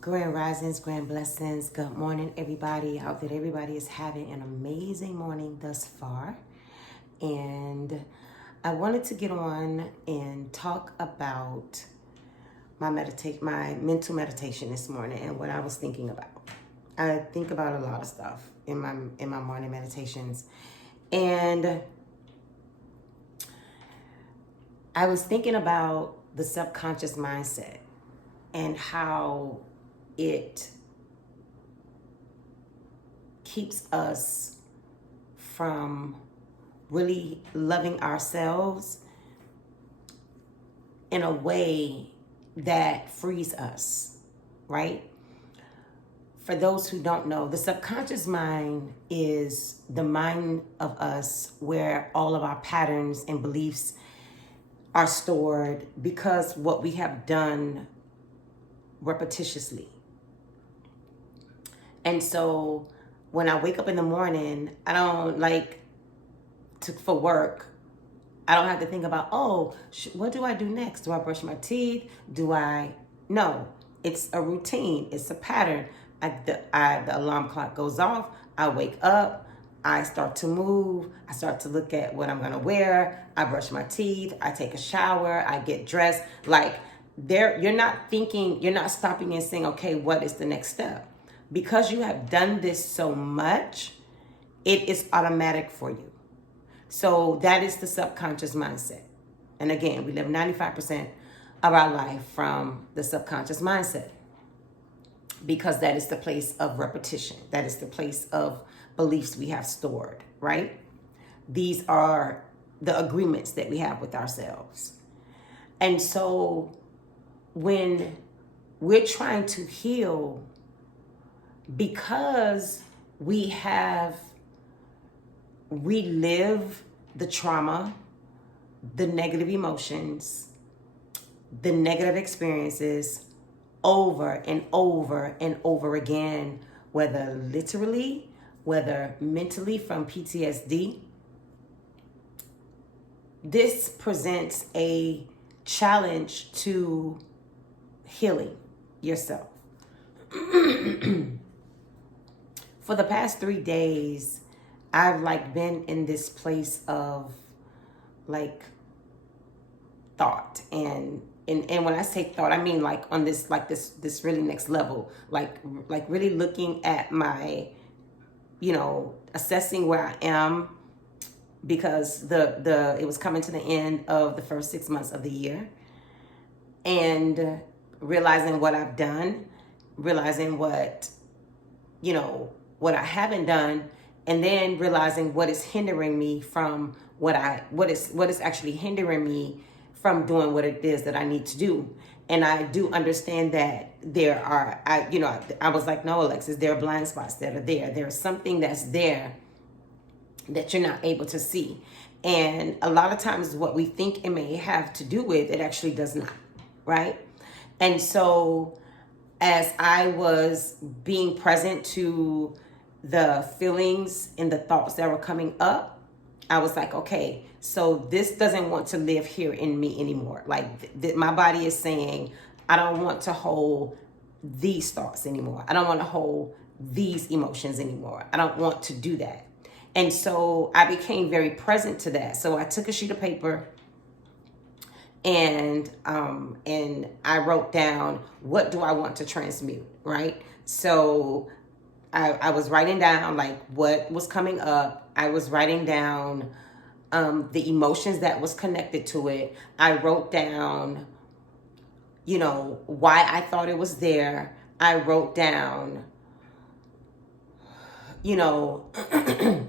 Grand risings, grand blessings. Good morning, everybody. I hope that everybody is having an amazing morning thus far. And I wanted to get on and talk about my mental meditation this morning and what I was thinking about. I think about a lot of stuff in my morning meditations. And I was thinking about the subconscious mindset and how it keeps us from really loving ourselves in a way that frees us, right? For those who don't know, the subconscious mind is the mind of us where all of our patterns and beliefs are stored because what we have done repetitiously. And so when I wake up in the morning, I don't for work, I don't have to think about, what do I do next? Do I brush my teeth? No, it's a routine. It's a pattern. The alarm clock goes off. I wake up. I start to move. I start to look at what I'm going to wear. I brush my teeth. I take a shower. I get dressed. You're not stopping and saying, okay, what is the next step? Because you have done this so much, it is automatic for you. So that is the subconscious mindset. And again, we live 95% of our life from the subconscious mindset because that is the place of repetition. That is the place of beliefs we have stored, right? These are the agreements that we have with ourselves. And so when we're trying to heal because we have relive the trauma, the negative emotions, the negative experiences over and over and over again, whether literally, whether mentally from PTSD. This presents a challenge to healing yourself. For the past 3 days, I've been in this place of thought and when I say thought, I mean on this really next level, really looking at my, assessing where I am because it was coming to the end of the first 6 months of the year and realizing what I've done, realizing what I haven't done, and then realizing what is hindering me from what is actually hindering me from doing what it is that I need to do. And I do understand that I was like, no, Alexis, there are blind spots that are there. There's something that's there that you're not able to see. And a lot of times what we think it may have to do with, it actually does not, right? And so as I was being present to the feelings and the thoughts that were coming up, I was like, okay, so this doesn't want to live here in me anymore. My body is saying, I don't want to hold these thoughts anymore. I don't want to hold these emotions anymore. I don't want to do that. And so I became very present to that. So I took a sheet of paper and I wrote down, what do I want to transmute, right? So I was writing down what was coming up. I was writing down the emotions that was connected to it. I wrote down, why I thought it was there. I wrote down, I'm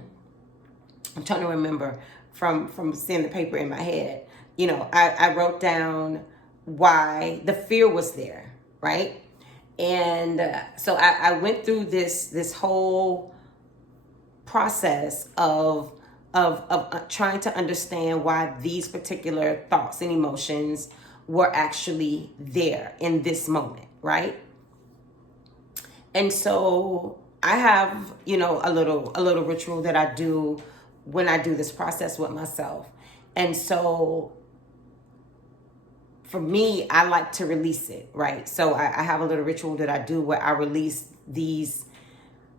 trying to remember from seeing the paper in my head. I wrote down why the fear was there, right? And so I went through this whole process of trying to understand why these particular thoughts and emotions were actually there in this moment, right? And so I have, a little ritual that I do when I do this process with myself. And so for me, I like to release it, right? So I have a little ritual that I do where I release these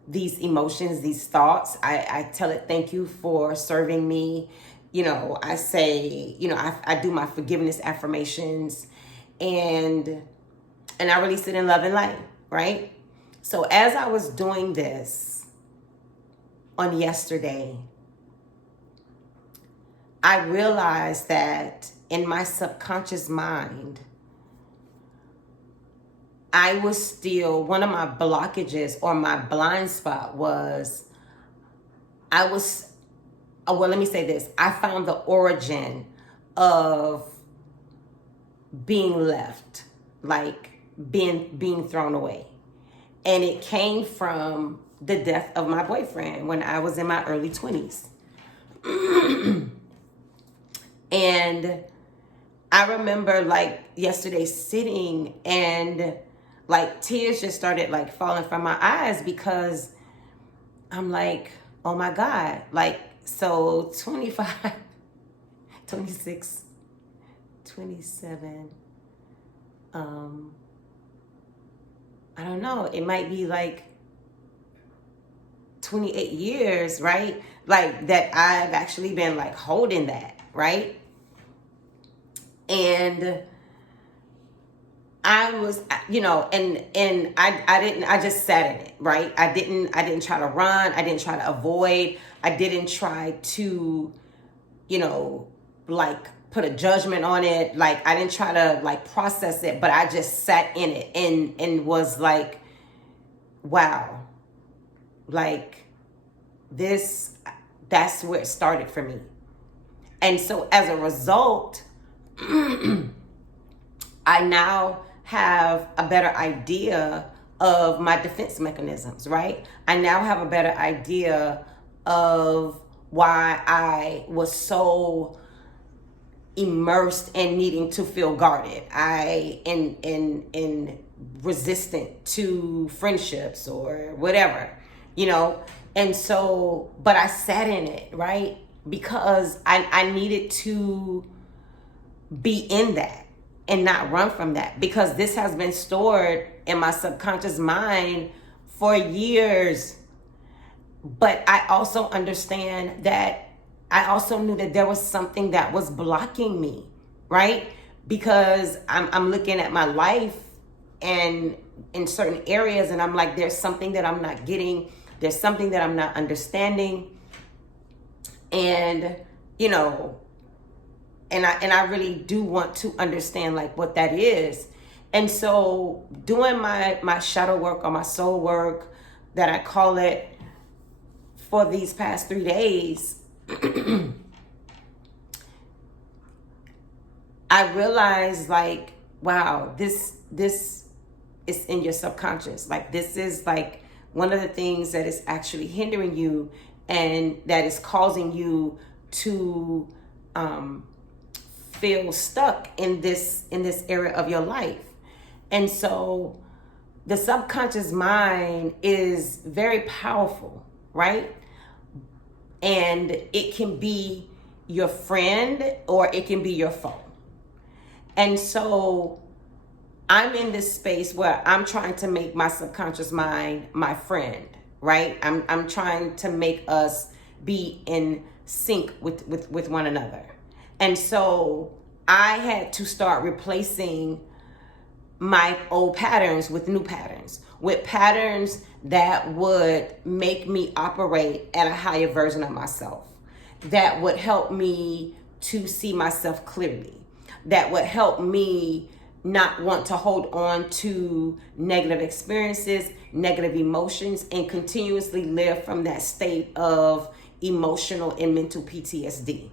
emotions, these thoughts. I tell it, thank you for serving me. I say, I do my forgiveness affirmations, and I release it in love and light, right? So as I was doing this on yesterday, I realized that in my subconscious mind, I was still, one of my blockages or my blind spot was, let me say this. I found the origin of being left, like being thrown away. And it came from the death of my boyfriend when I was in my early 20s. And I remember like yesterday sitting and like tears just started like falling from my eyes, because I'm like, oh my God, like, so 25, 26, 27, I don't know, it might be like 28 years, right? Like that I've actually been like holding that, right? And I was, I just sat in it, right? I didn't try to run. I didn't try to avoid. I didn't try to, like put a judgment on it. Like I didn't try to like process it, but I just sat in it and was like, wow, like that's where it started for me. And so as a result, I now have a better idea of my defense mechanisms, right? I now have a better idea of why I was so immersed in needing to feel guarded. In resistant to friendships or whatever, And so, but I sat in it, right? Because I needed to be in that and not run from that, because this has been stored in my subconscious mind for years. But I also understand that I also knew that there was something that was blocking me, right? Because I'm looking at my life and in certain areas, and I'm like, there's something that I'm not getting. There's something that I'm not understanding. And, and I really do want to understand like what that is. And so doing my shadow work or my soul work, that I call it, for these past 3 days, I realized like, wow, this is in your subconscious. Like this is like one of the things that is actually hindering you and that is causing you to feel stuck in this area of your life. And so the subconscious mind is very powerful, right? And it can be your friend or it can be your foe. And so I'm in this space where I'm trying to make my subconscious mind my friend, right? I'm trying to make us be in sync with one another. And so I had to start replacing my old patterns with new patterns, with patterns that would make me operate at a higher version of myself, that would help me to see myself clearly, that would help me not want to hold on to negative experiences, negative emotions, and continuously live from that state of emotional and mental PTSD,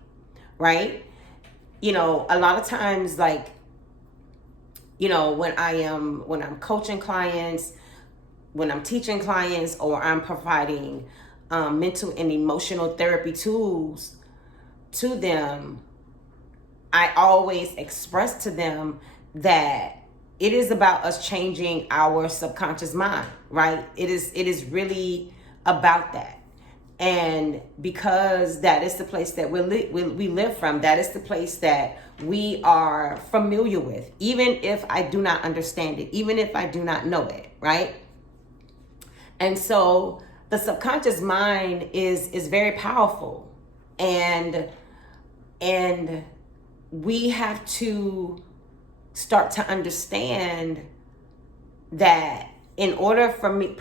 right? A lot of times, like, when I'm coaching clients, when I'm teaching clients, or I'm providing mental and emotional therapy tools to them, I always express to them that it is about us changing our subconscious mind, right? It is really about that. And because that is the place that we live from, that is the place that we are familiar with, even if I do not understand it, even if I do not know it, right? And so the subconscious mind is very powerful, and we have to start to understand that in order for me,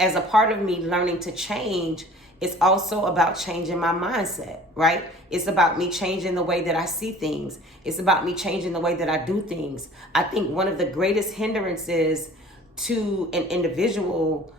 as a part of me learning to change, it's also about changing my mindset, right? It's about me changing the way that I see things. It's about me changing the way that I do things. I think one of the greatest hindrances to an individual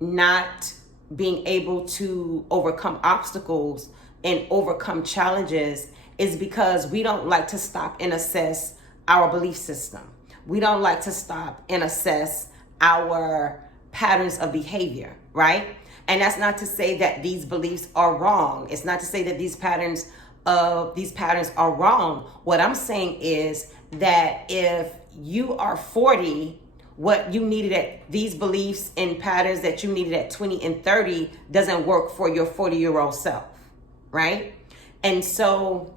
not being able to overcome obstacles and overcome challenges is because we don't like to stop and assess our belief system. We don't like to stop and assess our patterns of behavior, right? And that's not to say that these beliefs are wrong. It's not to say that these patterns are wrong. What I'm saying is that if you are 40, what you needed at these beliefs and patterns that you needed at 20 and 30 doesn't work for your 40-year-old self, right? And so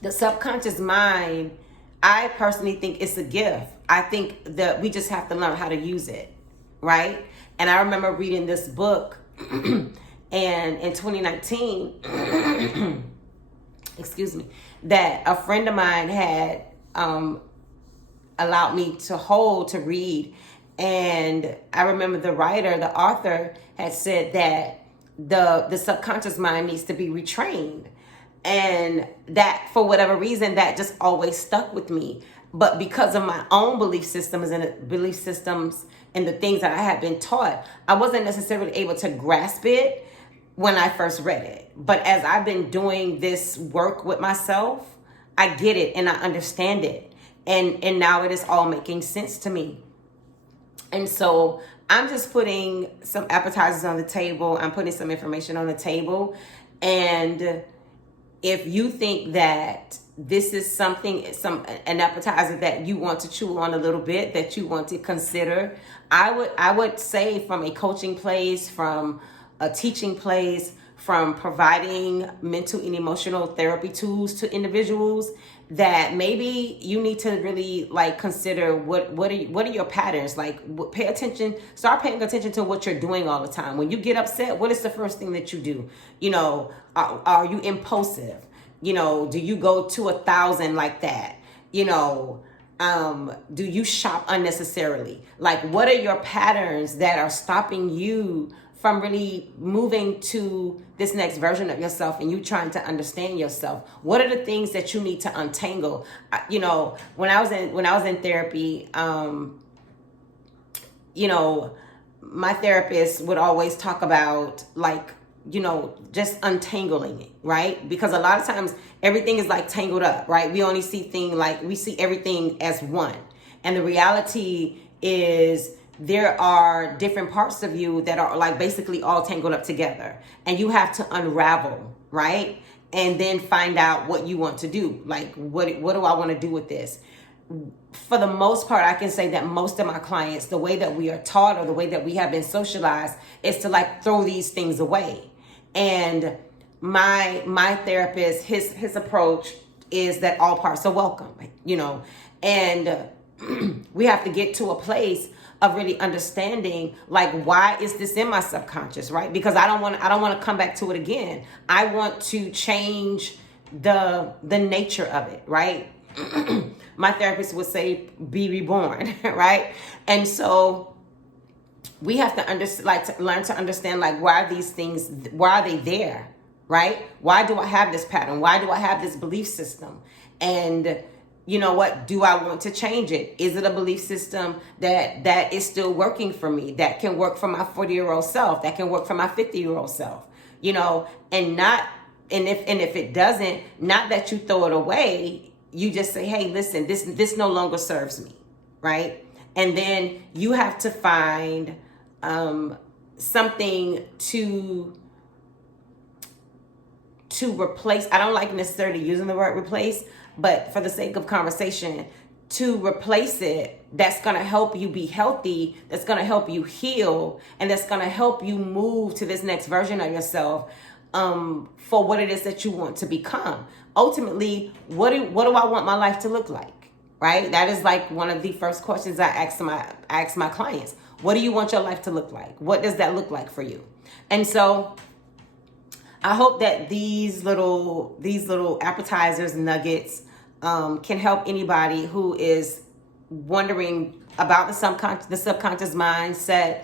the subconscious mind, I personally think it's a gift. I think that we just have to learn how to use it, right? And I remember reading this book and in 2019, excuse me, that a friend of mine had allowed me to read. And I remember the author had said that the subconscious mind needs to be retrained. And that, for whatever reason, that just always stuck with me. But because of my own belief systems and the things that I had been taught, I wasn't necessarily able to grasp it when I first read it. But as I've been doing this work with myself, I get it and I understand it. And now it is all making sense to me. And so I'm just putting some appetizers on the table. I'm putting some information on the table. And if you think that this is an appetizer that you want to chew on a little bit, that you want to consider, I would say, from a coaching place, from a teaching place, from providing mental and emotional therapy tools to individuals, that maybe you need to really consider what are your patterns. Start paying attention to what you're doing all the time. When you get upset, what is the first thing that you do? Are you impulsive? Do you go to 1,000 like that? Do you shop unnecessarily? What are your patterns that are stopping you from really moving to this next version of yourself and you trying to understand yourself? What are the things that you need to untangle? When I was in therapy, my therapist would always talk about just untangling it, right? Because a lot of times everything is tangled up, right? We only see we see everything as one. And the reality is there are different parts of you that are basically all tangled up together, and you have to unravel, right? And then find out what you want to do. What do I want to do with this? For the most part, I can say that most of my clients, the way that we are taught or the way that we have been socialized is to throw these things away. And my therapist, his approach is that all parts are welcome, and we have to get to a place of really understanding why is this in my subconscious, right? Because I don't want to come back to it again. I want to change the nature of it, right? My therapist would say, be reborn, right? And so we have to learn to understand why are these things, why are they there, right? Why do I have this pattern? Why do I have this belief system? And you know what? Do I want to change it? Is it a belief system that is still working for me, that can work for my 40-year-old self, that can work for my 50-year-old self? And if it doesn't, not that you throw it away, you just say, hey, listen, this no longer serves me, right? And then you have to find something to replace. I don't like necessarily using the word replace, but for the sake of conversation, to replace it, that's going to help you be healthy, that's going to help you heal, and that's going to help you move to this next version of yourself, for what it is that you want to become. Ultimately, what do I want my life to look like? Right? That is like one of the first questions I ask my clients. What do you want your life to look like? What does that look like for you? And so I hope that these little appetizers, nuggets, can help anybody who is wondering about the subconscious mindset,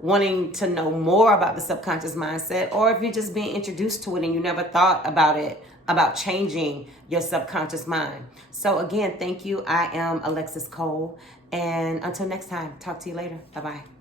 wanting to know more about the subconscious mindset, or if you're just being introduced to it and you never thought about changing your subconscious mind. So again, thank you. I am Alexis Cole, and until next time, talk to you later. Bye-bye.